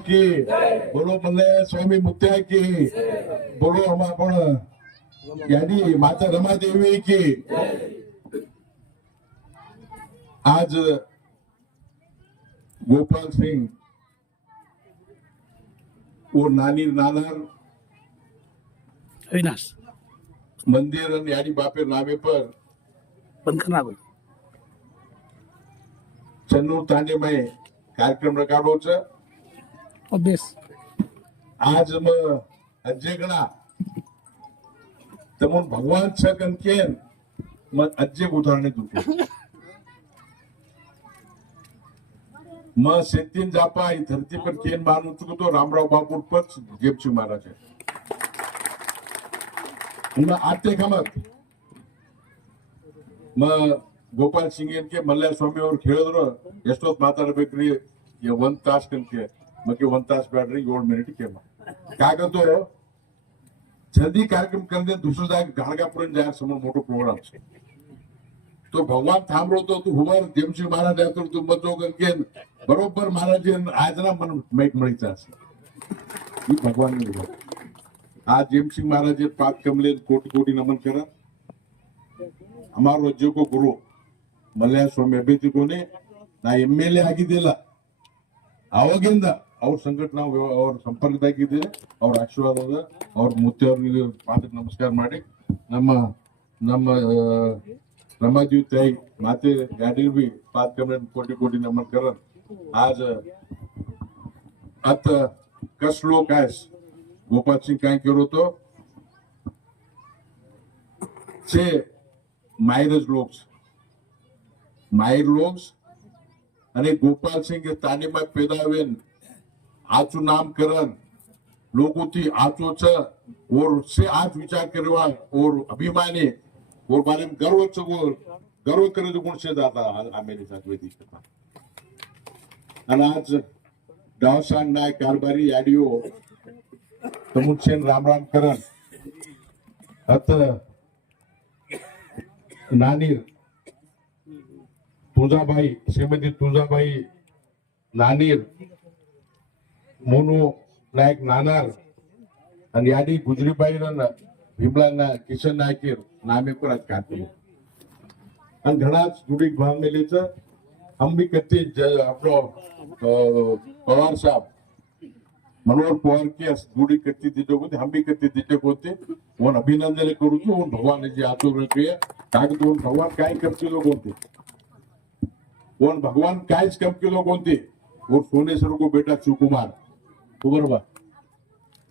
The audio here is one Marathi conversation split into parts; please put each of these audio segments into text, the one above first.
की बोलो मल्ले स्वामी मुत्या की बोलो हम आपण यानी माता रमादेवी की आज गोपाल सिंह वो नानी नानार अविनाश मंदिर અને यानी बापे नामे पर बंद करना दो चन्नूर तांडे में कार्यक्रम रखाडो છે ऑब्वियस आज मग अज्जेगणा तमून भगवान छ कनकेन मग अज्जे उदाहरणे दुखे मग शेतीन जापा ही धरती पर केन मानू चुको तो रामराव बापूर पर जेपची महाराज है मग आते खमत मग गोपाल सिंह के मल्ल्या स्वामी और खेळद्र ಎಷ್ಟೊತ್ತು ಮಾತಾಡಬೇಕ್ರಿ 1 ತಾಸು ಕನಕೆ मग 1 तास ಬ್ಯಾಡ್ರಿ 7 ಮಿನಿಟ್ ಕೇಮ कागतो जल्दी कार्यक्रम करते दुसरं जाग गाणगापर्यंत जायला समोर मोठं प्रोग्राम છે तो भगवान थांबलो तो तू हुवर जेमशी महाराज तर तू बचो गंगेन बरोबर महाराज आज ना मन मैक મળીचा છે ही भगवान ने बोला आज जेमशी महाराज पाक कमले कोटि कोटि नमन करा हमारो जो को गुरु मल्ल्या स्वामी अभ्यर्थी कोने ना एमएलए ಆಗಿದೆಲ್ಲ ಅವಾಗಿಂದ ಅವ್ರ ಸಂಘಟನಾ ಅವ್ರ ಸಂಪರ್ಕದಾಗಿದೆ ಅವ್ರ ಆಶೀರ್ವಾದ ಅದ ಅವ್ರ ಮುತ್ತಿ ಅವ್ರಿಗೆ ಪಾದಕ್ಕೆ ನಮಸ್ಕಾರ ಮಾಡಿ ನಮ್ಮ ನಮ್ಮ रमादेवी ताई माते गाडी भी पाच कमरे कोटी कोटी नमन करन आज आता कसलो काय गोपाल सिंह काय केलो तो छे मायरज लोग અને गोपाल सिंह के ताने में पैदा हुए आचू नामकरण लोगों की आचो छ और से आज विचार करवा और अभिमानी और बारे में गर्व करे गुण से दादा मेरे साथ वेदी करता आणि आज डावसान नाय कारभारी याडिओ तमुसेन राम राम करण अत नानी तुळजाबाई श्रीमती तुळजाबाई नानीर मोनू नायक नानार आणि यादी गुजरीबाई भीमला किशन नायकीर नामे पर आज काढते आणि घणाच जुडी भाग मेलेच हम भी करते आपलो पवार साहब मनोहर पवार की जुडी करती तिथे होते हम भी करते तिथे होते वन अभिनंदन करू छू वन भगवान जी आतुर रखिए ताकि तो भगवान काय करते लोग होते वन भगवान कायच कम के लोग होते और सोनेसर को बेटा शिवकुमार बरोबर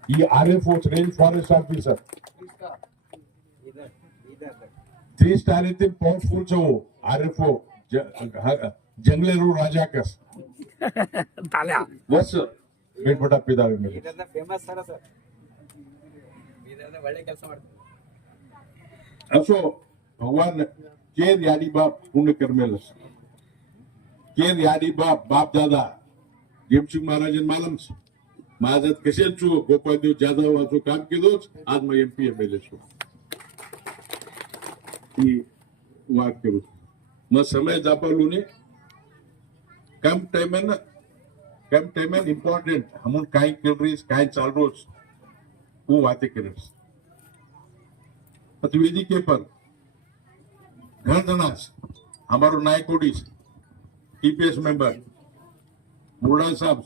ये RFO range forest officer 3 star येते पावरफुल छो आरएफओ जंगलेरू राजा कस ताल्या बस बेट बटा पिदावे मेले ಇದನ್ನ ಫೇಮಸ್ ಸರ್ ಇದನ್ನ ಒಳ್ಳೆ ಕೆಲಸ ಮಾಡ್ತಾರೆ असो भगवान केर यादी बाप पुण्य कर्मेलस केर यादी बाप दादा जेमसिंग महाराजन मालम माझ्यात कशेच छू गोपालदेव जाधव वाचो काम केलोच आज मग एमपी एमएलए छू ही वाद करू मग समय जापालूने कम टाइम इम्पॉर्टंट हमून काय केलरीस काय चालरोस वो वाते करस अत वेदिके पर घर जनास हमारो नायकोडीस टीपीएस मेंबर मुरडा साहब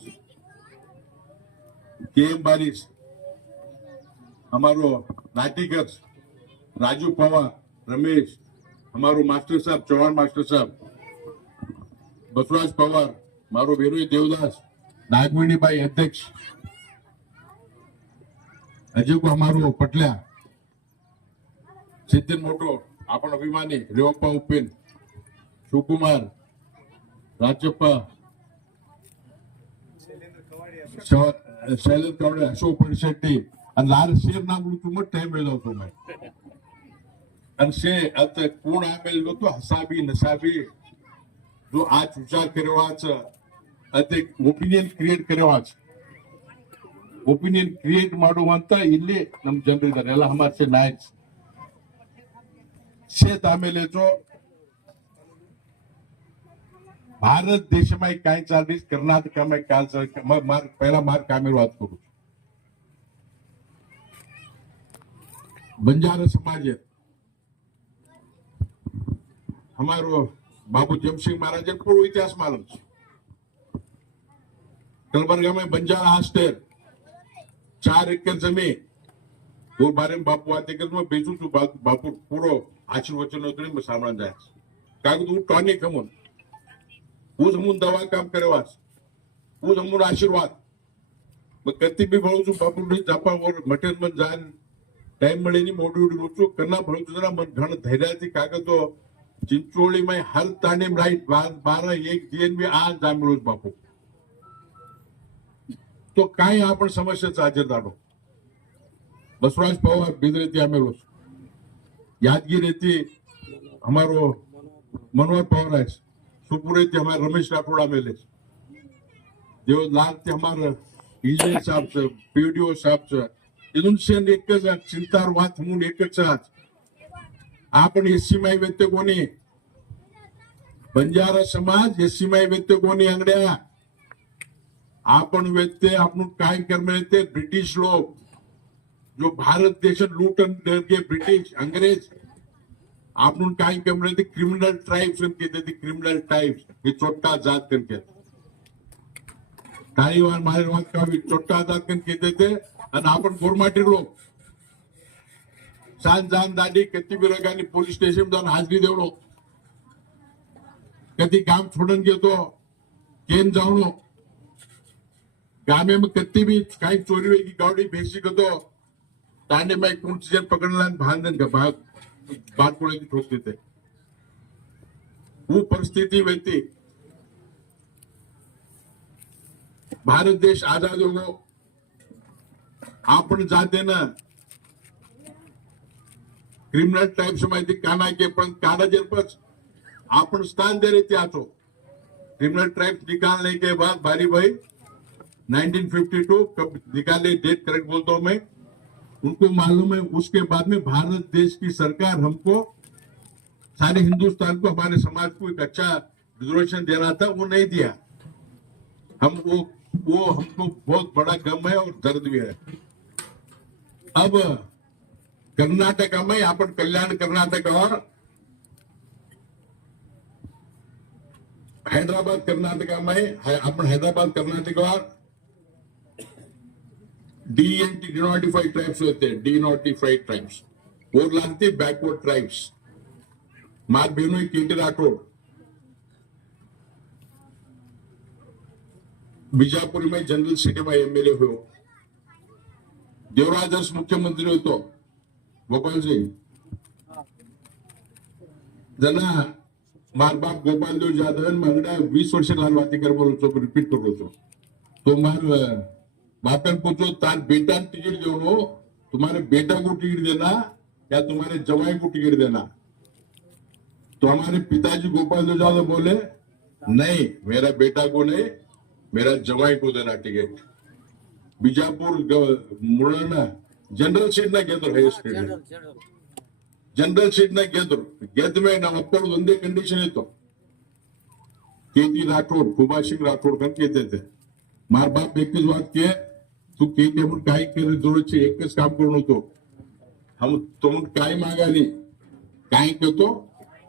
केएम बारिश हमारो नाटिकर्स राजू पवार रमेश हमारो मास्टर साहब चौहान मास्टर साहब बसवराज पवार मारो वेरोई देवदास नागवेणी भाई अध्यक्ष अजय को हमारो पटल्या सिद्धन मोटो आपण अभिमानी रेवप्पा उपेन शिवकुमार राजप्पा शैलेंद्र कवडे अशोक परिशेट्टी आणि लाल शेर नाम तुम्ही टाइम वेळ होतो मैं आणि शे आता कोण आमेल तो हसाबी नसाबी जो आज विचार करवाच अते ओपिनियन क्रिएट करवाच ओपिनियन क्रिएट ಮಾಡುವಂತ ಇಲ್ಲಿ ನಮ್ಮ ಜನರಿದ್ದಾರೆ ಎಲ್ಲ ಹಮಾರ್ಸೆ ನಾಯಕ್ ಶೇತ್ ಆಮೇಲೆ जो ભારત દેશમાં કાંઈ ચાલી કર્ણાટકમાં કાલ પહેલા માર કામે વાત કરું છું. બંજારા સમાજ અમારો બાબુ જમસિંહ મહારાજ પૂરો ઇતિહાસ માલુમ છે. कलबर्गा में बंजारा हॉस्टल 4 एकड़ जमीन वो बारे में बापू आते कर मैं बेचू છું બાપુ પૂરો આશીર્વચન હતું ને સાંભળવા જાય છે. કારણ કે હું ટોનિક હમું હું હમું દવા કામ કરવાસ હું હમું આશીર્વાદ मैं कति भी भळू છું બાપુ ની જાપા ઓર મટેન મન જાન ટાઈમ મળે ની મોડી ઉડી રોચું કરના ભળું છું જરા મન ઘણ ધૈર્યથી કાગળ તો ચિંચોળી में हर ताने राइट 12 1 दिन भी आ जामळू बापू तो काय आपण समस्याचा अजेंडानो बसवराज पवार बिदरेती आमेलो यादगिरी हमारो मनोहर पवार है सुपुरे हमारे रमेश राठौड़ आमेले देव लाल ते हमारे इंजीनियर साहब से पीडीओ साहब से इनसे एक चिंतार वात म्हणून एकच आपण एससीमाई व्यक्ती कोणी बंजारा समाज एससीमाई व्यक्ती कोणी अंगड्या आपण व्यक्ती आपण काय करणे ते ब्रिटिश लोक जो भारत देश लूटन के ब्रिटिश अंग्रेज आपण काय करणे ते क्रिमिनल ट्राइब्स कहते थे क्रिमिनल ट्राइब्स ये छोटा जात करके तारीवार मारे बात का भी छोटा जात कहते थे और आपण गोरमाटी लोग सांज जान दाडी कती बिरगानी पोलीस स्टेशन जाऊन हाजरी देवलो कधी काम छोडून घेतो केन जाऊन गामे में कत्ती भी काही चोरी हुई की गाड़ी भेसी को तो तांडे में कौन चीजें पकड़ना भांडन का भाग बात बोले की ठोक देते वो परिस्थिति वैती भारत देश आजाद हो आपण जाते ना क्रिमिनल टाइप्स माहिती काना के पण काना जर पच आपण स्थान दे रहे थे आतो क्रिमिनल ट्राइब्स निकालने के बाद भारी भाई 1952 कब निकाले डेट करेक्ट बोलता हूं मैं उनको मालूम है उसके बाद में भारत देश की सरकार हमको सारे हिंदुस्तान को हमारे समाज को एक अच्छा रिजर्वेशन दे रहा था वो नहीं दिया हम वो हमको बहुत बड़ा गम है और दर्द भी है. अब कर्नाटक में अपन कल्याण कर्नाटक और हैदराबाद कर्नाटक में अपन हैदराबाद कर्नाटक और डीएनटी डिनोटिफाइड ट्राइब्स होते हैं डिनोटिफाइड ट्राइब्स और लगते बैकवर्ड ट्राइब्स मार बहनों केटी राठौड़ बीजापुर में जनरल सिटी में एमएलए हो देवराज अर्स मुख्यमंत्री होतो गोपाल सिंह जना मार बाप गोपाल देव जाधव मंगड़ा 20 वर्ष लाल वाती कर बोलो रिपीट करो तो मार बापन पूछो तार बेटा टिकट दो तुम्हारे बेटा को टिकट देना या तुम्हारे जवाई को टिकट देना तो हमारे पिताजी गोपाल देव यादव बोले नहीं मेरा बेटा को नहीं मेरा जवाई को देना टिकट. बीजापुर मुळना जनरल सीट ना गेदर है जनरल सीट ना गेद में ना अप्पर ಒಂದೇ कंडीशन ಇತ್ತು केटी राठौड़ खुबा सिंह राठौड़ कर कहते थे मार बाप एक ही बात किए तू केटी हम काय करे जरूरत છે એક જ કામ કરવાનું હતો हम तुम काय मागा नहीं काय कहतो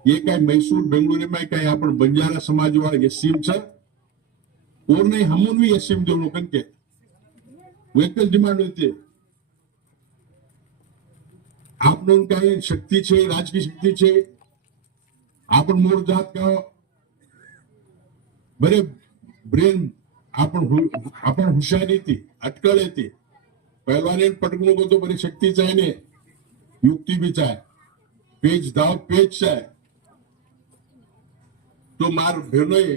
ये काय मैसूर बेंगलुरु में काय आपण बंजारा समाज वाला एससीम छ और नहीं हमून भी एससीम देवलो कंके एक જ डिमांड होती आपण काय शक्ती છે राजकीय शक्ती છે आपण मोर जात का बरे ब्रेन आपण हुशारी थी अटकळ येते पहलवाने पटकणूक होतो बरी शक्तीचा आहे ने युक्ती बीच आहे पेज दाव पेज आहे तो मार भेनोय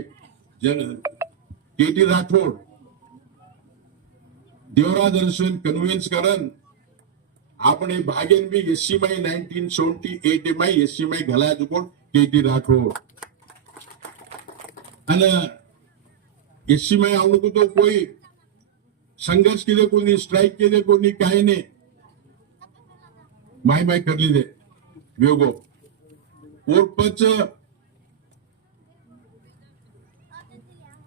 केटी राठौड़ देवराज दर्शन कन्व्हिन्स करन आपण भागेन भी एससी माई 1978 में एससी माई घाला चुको केटी राठौड़ અને एससी में हम लोग तो कोई संघर्ष के लिए कोई नहीं स्ट्राइक के लिए कोई नहीं काहे ने माई माई कर ली दे वेगो और पच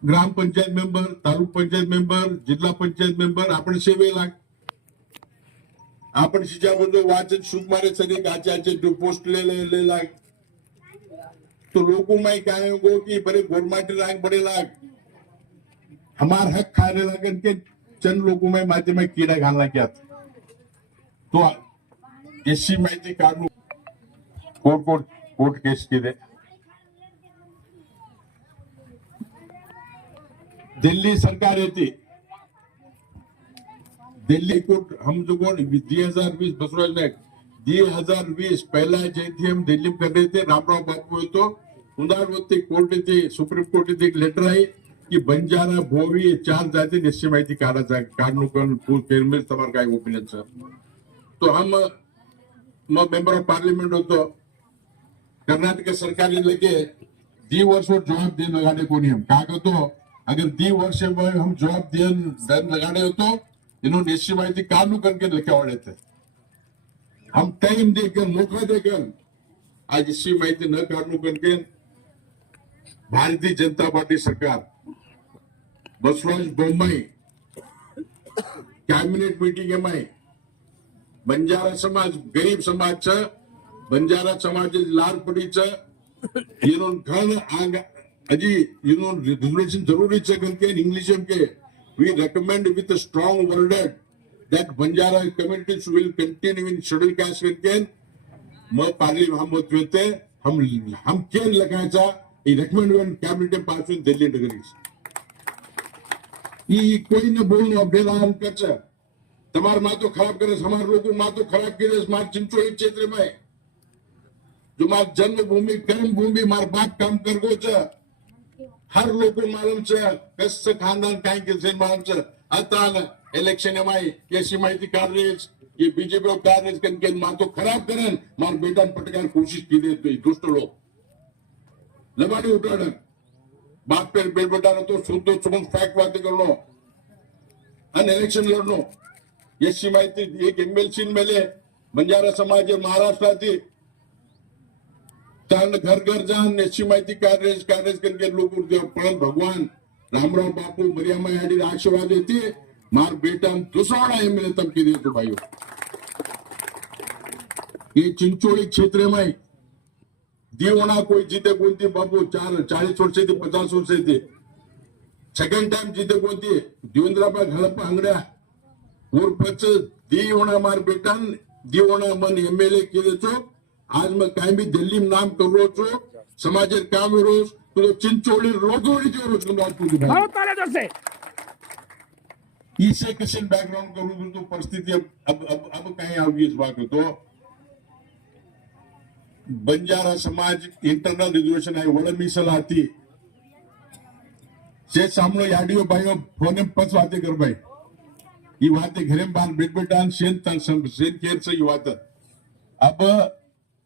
ग्रामपंचायत मेंबर, तालुक पंचायत मेंबर, जिल्हा पंचायत मेंबर आपण सेवेला आपण शिजाबद्दल वाचन सुकुमारे सगळे गाचे जो पोस्ट ले लाग तो लोगों में क्या हो कि बड़े गोरमाटी लाग बड़े लाग हमार हक खाने लगन के चंद लोगों में माते में कीड़ा घालना क्या तो एससी माहिती काढून कोर्ट केस केले दिल्ली सरकार येते दिल्ली कोर्ट हम जो कौन 2020 बसराज नायक 2020 पहला जयंती हम दिल्ली में कर रहे थे रामराव बापू तो उदारवती कोर्ट थे सुप्रीम कोर्ट थे एक लेटर आई कि बंजारा भोवी ये 4 जाती निश्चय माहिती काढणं करून तुम्हारा काय ओपिनियन सर तो हम मेंबर ऑफ पार्लियामेंट होतो कर्नाटक सरकार ने लेके 2 वर्ष और जवाब देने लगाने को नहीं हम कहा करतो अगर 2 वर्ष में हम जवाब देन लगाने हो तो इन्होंने निश्चय माहिती कानून करके लिखे वाले थे हम टाइम देकर मौका देकर आज इसकी माहिती न कानून करके भारतीय जनता पार्टी सरकार बसवराज बोम्माई कैबिनेट मीटिंग में बंजारा समाज गरीब समाज बंजारा समाज लाल पडीचं इन्होंने अजी इन्होंने रिजर्वेशन जरूरी है English K we recommend with a strong worded that Banjara communities will continue in scheduled caste again मग पार्लियामेंट हम मत होते हम केन लगायचा ये रेकमेंड कैबिनेट पास हुई दिल्ली नगरी ये कोई न बोल अपडेला हम करच तुम्हार माँ तो खराब करे हमारे लोगों माँ तो खराब करे हमारे चिंचोली क्षेत्र में जो मार जन्मभूमि कर्म भूमि मार बाप काम कर गो हर लोग मालूम कस खानदान काय के मालूम आता इलेक्शन कैसी माहिती काढ रहे ये बीजेपी काढ रहे कन माँ तो खराब करन मार बेटा पटकार कोशिश की दे दुष्ट लोग लबाड़ी उठाड़ बाप पे बेटा तो शुद्ध सुमन फैक्ट बातें करनो अन इलेक्शन लड़नो ऐसी माहिती एक एमएलसी मेले बंजारा समाज महाराष्ट्र घर घर जान ऐसी माहिती कार्य करके लोग पण भगवान रामराव बापू मरियामा याडी आशीर्वाद देते मार बेटा दूसरा एमएलए तमकी दे तो भाई ये चिंचोली क्षेत्र में दीवना कोई जीते कोणती बापू 40 वर्ष थे 50 वर्ष थे सेकंड टाइम जीते कोणती देवेंद्रबा घळप आंगड्या उर्फच दीवना मार बेटा दीवना मन एमएलए केले तो आज मैं कहीं भी दिल्ली में नाम कर रो छो समाज काम रोज तो चिंचोली रोजोड़ी जो रोज इसे कशन बैकग्राउंड करूँ तो परिस्थिति अब कहीं आगी इस बात तो बंजारा समाज इंटरनल रिजर्वेशन है वड़ मीಸಲಾತಿ से सामने याडियो भाइयों फोन में 5 बातें कर भाई ये बातें घरे में बाल बेट बेटान सेन केर से ये बात अब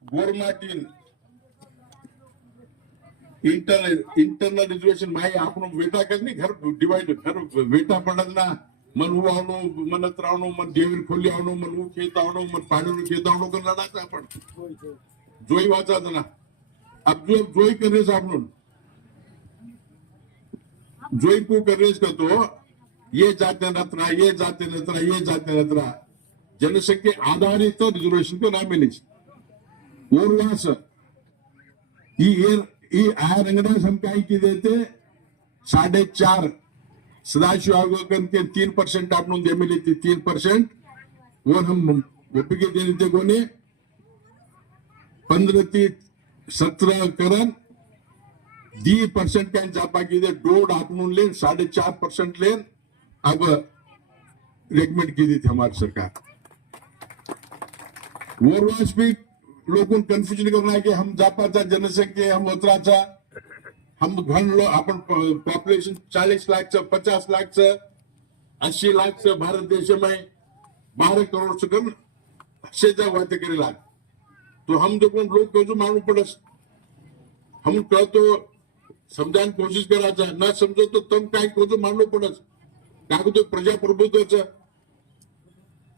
गोरमाटीन इंटरनल रिजर्वेशन माही आपण वेटा करनी घर डिवाइड घर वेटा पडना मन वो आवनो मन त्रावनो मन देवीर खोली आवनो मन वो खेत आवनो मन पाडून खेत आवनो कर लडाचा आपण जोई वाचा ना अब जो जोई कर रहे आपण जोई को कर रहे का तो ये जाते नत्रा ये जाते नत्रा ये जाते नत्रा जनसंख्या आधारित रिजर्वेशन को नाम मिले ओरवास रंगदास हम काय की देते 4.5 सदाशिव आयोगन के 3% आपण दे मिली थी 3% वो हम ओपीके देने थे कोने 15 થી 17 करन 10% क्या जापा की दे डोड आपण ले 4.5% ले अब रेकमेंड की थी हमारी सरकार ओरवास भी लोगों कन्फ्युजन करना है कि हम जापाचा जनसंख्या हम उतराचा हम घन लो अपन पॉपुलेशन 40 लाख से 50 लाख से 80 लाख से भारत देश में 12 करोड़ से कम से बातें करे लाख तो हम जो लोग को जो मालूम पड़े हम कह तो समझाने कोशिश करा ना समझो तो तुम काय को जो मालूम पड़े का तो प्रजाप्रभुत्व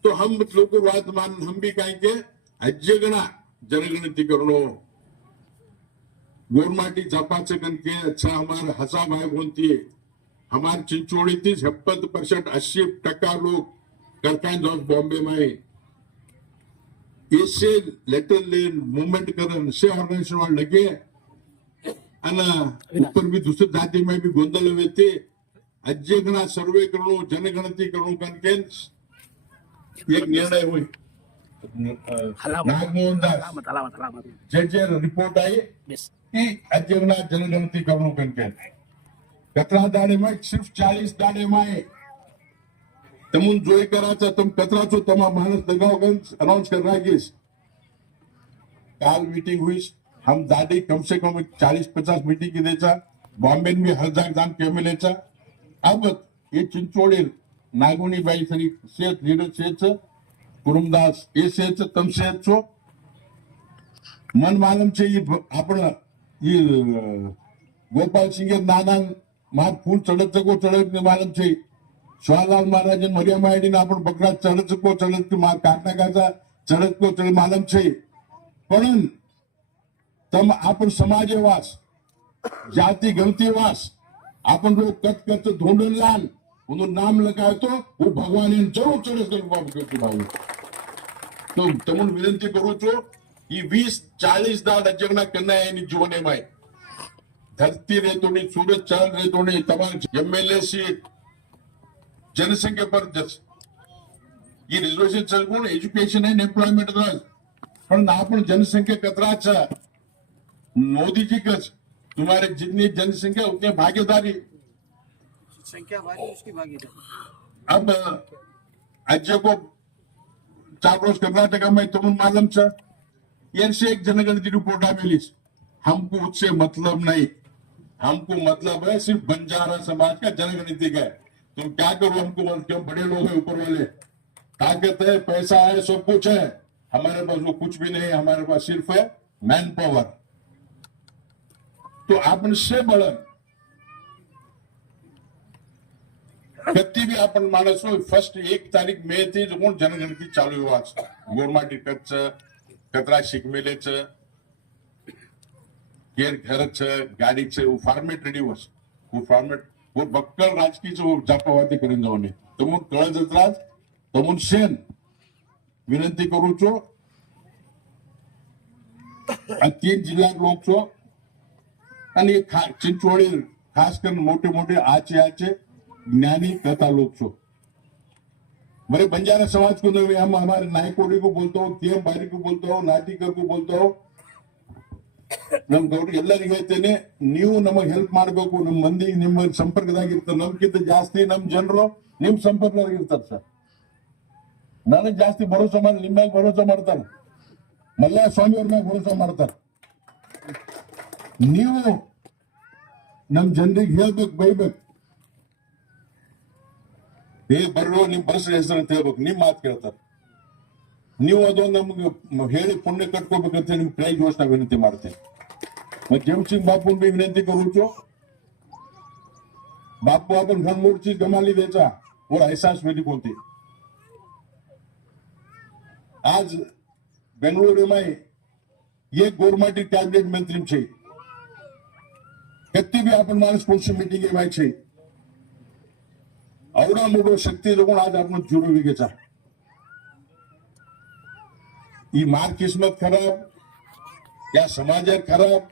तो हम लोग बात मान हम भी काय के अज्जगणा जनगणति करो गोरमाटी जापाचे कनके अच्छा हमारे हसा भाई बोलती है हमारे चिंचोड़ी 70% 80% लोग करकाइन ऑफ बॉम्बे में ऐसे लेटर लेन मूवमेंट करण से ऑर्गनाइजेशन वाले लगे आणि ऊपर भी दूसरे जाति में भी गोंधळ होते अज्ञगणा सर्वे करणं जनगणती करणं कारण एक निर्णय हुई नागमोहन दास जे रिपोर्ट आई बेस कि अज्ञगणा जनगणती करणं कारण कतरा दाड़े में सिर्फ 40 दाड़े में तमुन जोई कराचा तुम कतरा चो तमा मानस लगाओगंज अनाउंस कर रहा काल मीटिंग हुई हम दादी कम से कम 40-50 मीटिंग की देचा बॉम्बे में हर जाम केमिलेचा अब ये चिंचोड़ी नागोनी बाई सरी सेठ लीडर सेठ कुरुमदास ये सेठ तम सेठ छो मन मालूम छे ये आपण ये गोपाल सिंह नाना मार फूल चढ़त को चढ़त मालूम छे शिवालाल महाराज मरिया मायडी ने आपण पकड़ा चढ़त को मार काटना काचा चढ़त को चढ़ मालूम छे पण तम आपण समाजवास जाति गणतीवास आपण लोग कट कट ढूंढन लाल उन्होंने नाम लगाए तो वो भगवान ने जरूर चढ़त भाई तो तमुन विनंती करू छो ये 20-40 दाड़ अजगना करना है जीवन में धरती रहतो नहीं सूरज चरण रहतो नहीं तमाम एमएलए सीट जनसंख्या पर ये रिजर्वेशन चल एज्युकेशन एंड एम्प्लॉयमेंट पण आपण जनसंख्या कतराच मोदी जी कच तुम्हारे जितनी जनसंख्या उतनी भागीदारी संख्या भागी उसकी भागीदारी अब राज्य को 4 रोज कर्नाटका में तुम मालूम छ इनसे एक जनगणति रिपोर्ट आवेली हमको उससे मतलब नहीं हमको मतलब है सिर्फ बंजारा समाज का जनगणति का तुम क्या करो हमको क्यों बड़े लोग हैं ऊपर वाले ताकत है पैसा है सब कुछ है हमारे पास वो कुछ भी नहीं हमारे पास सिर्फ है मैन पावर तो आपण से बळन कत्ती भी आपण माणसो फर्स्ट 1 तारीख मे थी जो जनगणति चालू हुआ गोरमाटी कच्च कतरा शिकमेलेच केर घरच गाडीच फॉर्मेट रेडी वस वो फॉर्मेट वो बक्कल राजकीय जापावाती करीन जाऊन तमुन कळजत राज तमुन शेन विनंती करू छो 3 जिल्हा लोक छो आणि चिंचोड़ी खासकर मोटे मोटे आचे ज्ञानी कथा लोग छो मेरे बंजारा समाज को नहीं हम हमारे नायकोड़ी को बोलता हूँ केएम बारी को बोलता हूँ नाटिकर को बोलता हूँ नम गौरी ಎಲ್ಲರಿಗೂ ಹೇಳ್ತೇನೆ ನೀವು ನಮಗೆ ಹೆಲ್ಪ್ ಮಾಡಬೇಕು ನಮ್ಮ ಮಂದಿ ನಿಮ್ಮ ಸಂಪರ್ಕದಾಗಿರ್ತಾರೆ ನಮ್ಗಿಂತ ಜಾಸ್ತಿ ನಮ್ಮ ಜನರು ನಿಮ್ಮ ಸಂಪರ್ಕದಾಗಿರ್ತಾರೆ ಸರ್ ನನಗೆ ಜಾಸ್ತಿ ಭರೋಸಾ ಮಾಡಿ ನಿಮ್ಮ ಮೇಲೆ ಭರೋಸಾ ಮಾಡ್ತಾರೆ ಮಲ್ಲಯ್ಯ ಸ್ವಾಮಿ ಅವ್ರ ಮೇಲೆ ಭರೋಸಾ ಮಾಡ್ತಾರೆ ನೀವು ನಮ್ಮ ಜನರಿಗೆ ಹೇಳ್ಬೇಕು ಬೈಬೇಕು ಬರ್ರೋ ನಿಮ್ ಬಸ್ ಹೆಸರು ಅಂತ ಹೇಳ್ಬೇಕು ನಿಮ್ ಮಾತು ಕೇಳ್ತಾರೆ ನೀವು ಅದೊಂದು ನಮ್ಗೆ ಹೇಳಿ ಪುಣ್ಯ ಕಟ್ಕೋಬೇಕಂತ ನಿಮ್ ಕೈ ಘೋಷಣೆ ವಿನಂತಿ ಮಾಡ್ತೇನೆ मैं जेम सिंह बापू भी विनंती करू छो बापू अपन घन मोठ चीज गमा ली द्यायचा और एहसास वेदी कोणती आज बेंगळुरू में एक गोरमाटी कैबिनेट मंत्री छे कत्ती भी अपन माणस कोणची मीटिंग घेवाय छे आवडा मोठो शक्ती लोगों आज आपण जुळवी घेचा ही मार किस्मत खराब या समाजात खराब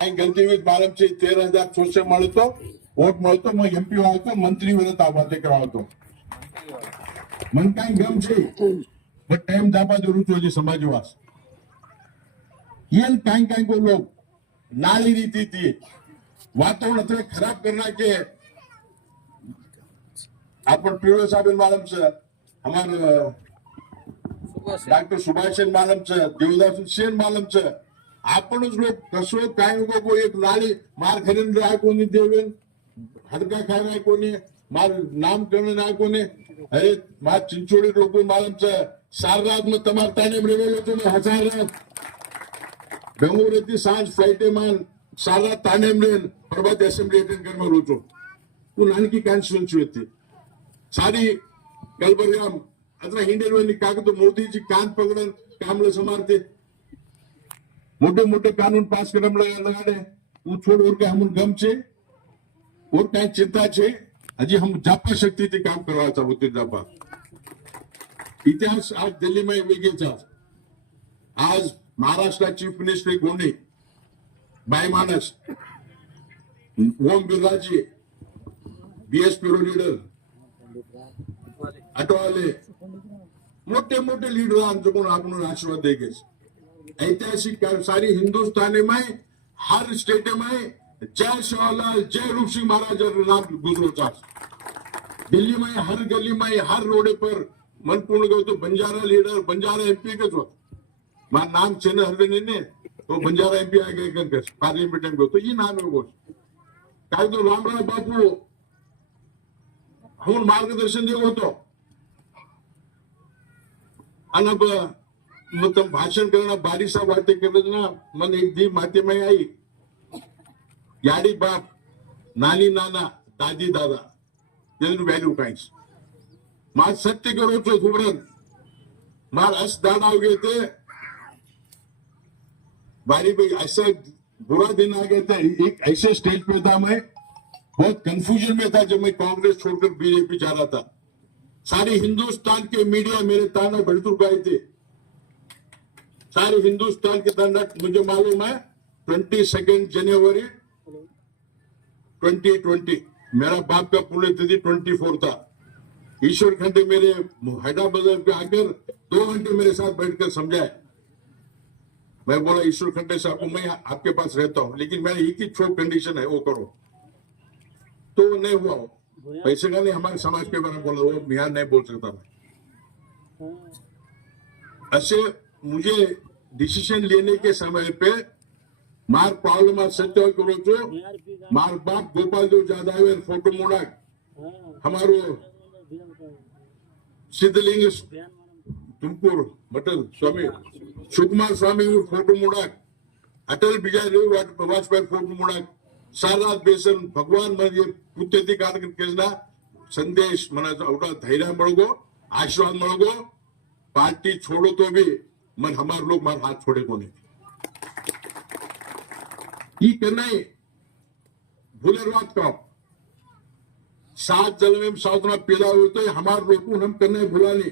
गलती हुई मालूम से 13,000 सोशल મળતો वोट મળતો मैं एमपी આવતો मंत्री विरोध आवाते करावतो मन काय गम छे बट टाइम दाबा जरूर જોઈએ समाजवास ये काय को लोग नाली रीति थी वातावरण इतने खराब करना के अपन पीओ साहब मालूम से हमारे डॉक्टर सुभाष मालूम से देवदास सेन मालूम से आपणच लोक कसो काय को एक नाली मार खरीन राय कोणी देवेन हडका खाय कोणी मार नाम करने ना कोणी अरे मार चिंचोड़ी लोग मालूम से सार रात में तमार ताने में रेवेलो तो 1000 रात बेंगलुरु थी सांज फ्लाइट मान सार रात ताने में प्रभात असेंबली अटेंड कर में रोचो वो नानकी कॉन्स्टिट्यूएंसी होती सारी कलबर्गाम अतरा हिंडेलवानी कागद मोदी जी कान पकड़न कामले समारते मोटे मोटे कानून पास करम लगा दे वो छोड़ और के हम गम छे और કઈ ચિંતા છે હજી હમ જાપા શક્તિથી કામ કરવા ચાહું જાપા इतिहास आज दिल्लीમાં वेगळेचा आज महाराष्ट्र चीफ मिनिस्टर कोणी बाय मानस ओम बिर्लाजी बीएसपी रो लीडर अटवाले मोठे मोठे लीडर आमच्याकडून आपण आशीर्वाद देगे ऐतिहासिक सारी हिंदुस्तानी में हर स्टेट में जय शिवलाल जय रूप सिंह महाराज नाम गुजरो था दिल्ली में हर गली में हर रोड पर मन पूर्ण गयो तो बंजारा लीडर बंजारा एमपी के जो मार नाम चेन हरदे ने तो बंजारा एमपी आ गए कंकस पार्लियामेंट में गयो तो ये नाम है वो काय तो रामराव बापू हम मार्गदर्शन देव होतो आणि मतलब भाषण करना बारीसा बातें करना मन एक दी माते में आई याडी बाप नानी नाना दादी दादा तेन वैल्यू काहीच मार सत्य करो तो सुब्रत मार अस दादा गए थे बारी भाई ऐसा बुरा दिन आ गया था एक ऐसे स्टेज पे था मैं बहुत कंफ्यूजन में था जब मैं कांग्रेस छोड़कर बीजेपी जा रहा था सारे हिंदुस्तान के मीडिया मेरे ताना भड़तुर गए थे सारे हिंदुस्तान के ताना मुझे मालूम है 22 जनवरी 2020 मेरा बाप का पुण्यतिथि 24 था ईश्वर खंडे मेरे हैदराबाद पे आकर 2 घंटे मेरे साथ बैठकर समझाए मैं बोला ईश्वर खंडे साहब को मैं आपके पास रहता हूं लेकिन मेरा एक ही छोट कंडीशन है वो करो तो नहीं हुआ पैसे का नहीं हमारे समाज के बारे में बोला वो यहाँ नहीं बोल सकता मैं ऐसे मुझे डिसीजन लेने के समय पे मार प्रॉब्लम सत्य करो तो मार बाप गोपाल देव जादव फोटो मोड़ा हमारो सिद्धलिंग तुमकुर मटल स्वामी सुकुमार स्वामी फोटो मोड़ा अटल बिहारी वाजपेयी फोटो मोड़ा सारनाथ बेसन भगवान मन पुण्यतिथि कार्यक्रम संदेश मना धैर्य मळगो आशीर्वाद मळगो पार्टी छोड़ो तो भी मन हमारे लोग मार हाथ छोड़े को नहीं ये करना है भूलर बात का 7 जन्म में सावतना पेला होते हमारे लोग हम करना है भुलाने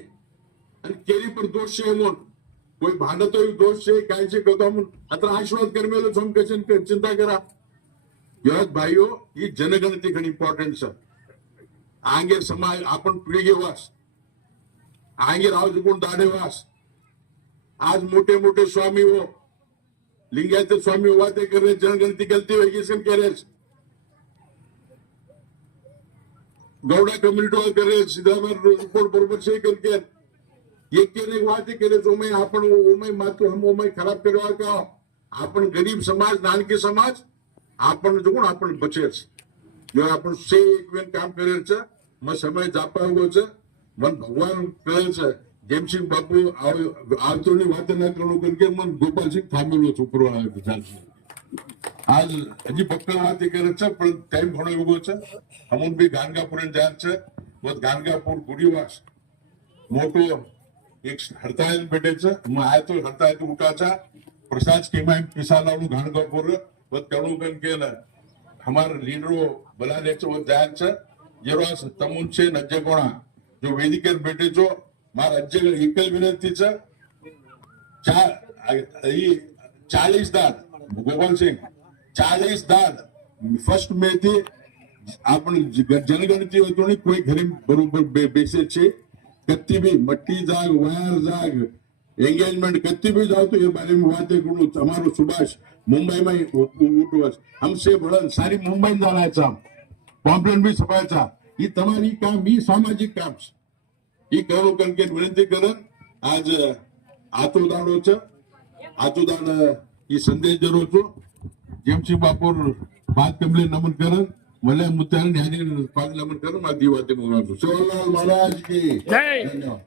केरी पर दोष है मन कोई भांडतो दोष है काय से करतो हम आता आशीर्वाद कर मेलो हम कशन चिंता करा यह भाइयों ये जनगणती घणी इंपॉर्टंट है आगे समाज आपण पिढी वास आगे रावज कोण दाढे वास आज मोठे मोठे स्वामी हो लिंगायत स्वामी हुआ ते कर रहे जनगणती गलती होगी कह रहे गौड़ा कम्युनिटी वाले कर रहे सीधावर रिपोर्ट बरोबर से करके एक केले वाते करे तो मैं आपण ओमय मातो हम ओमय खराब करवा का आपण गरीब समाज नानके समाज आपण जो कोण आपण बचेच जो आपण से एक वेन काम करायचं मग समय जापा होगोच मन भगवान करायचं जेमसिंग बापू आवतोनी वात न करू करके मन गोपाल सिंह थांबलो छुपरवा आज हजी पक्का वात करायचं पण टाइम घणो होगोच हमन भी गानगापुर जायचं मग गानगापुर गुडीवास मोठो एक हड़ताल भेटायचं मग आय तो हड़ताल उठाचा प्रसाद स्कीमा पिसा लावून गानगापुर वो कणुकन के ना हमारे लीडरों बला लेचे वो जायचं जेव्हा तमुन से नज्जे कोणा जो वेदिकेर भेटे जो मार अज्जे एकल विनंतीचं 40 दान गोपाल सिंह 40 दान फर्स्ट में थी आपण जनगणती होतो नहीं कोई घरी बरोबर बेसे छे कत्ती भी मट्टी जाग वायर जाग एंगेजमेंट कत्ती भी जाओ तो ये बारे में बातें करूँ हमारो सुभाष मुंबई में उठवस हमसे बड़न सारी मुंबई में जाना पॉम्पलेट भी छपायचा ही तमारी काम ही सामाजिक काम ही करो करके विनंती करन आज आतोदान ही संदेश जरो छो जेमसी बापूर बात कमले नमन करन मला मुत्यान न्यानी पाद नमन करन मा दीवाते मोगा शिवलाल महाराज की जय धन्यवाद।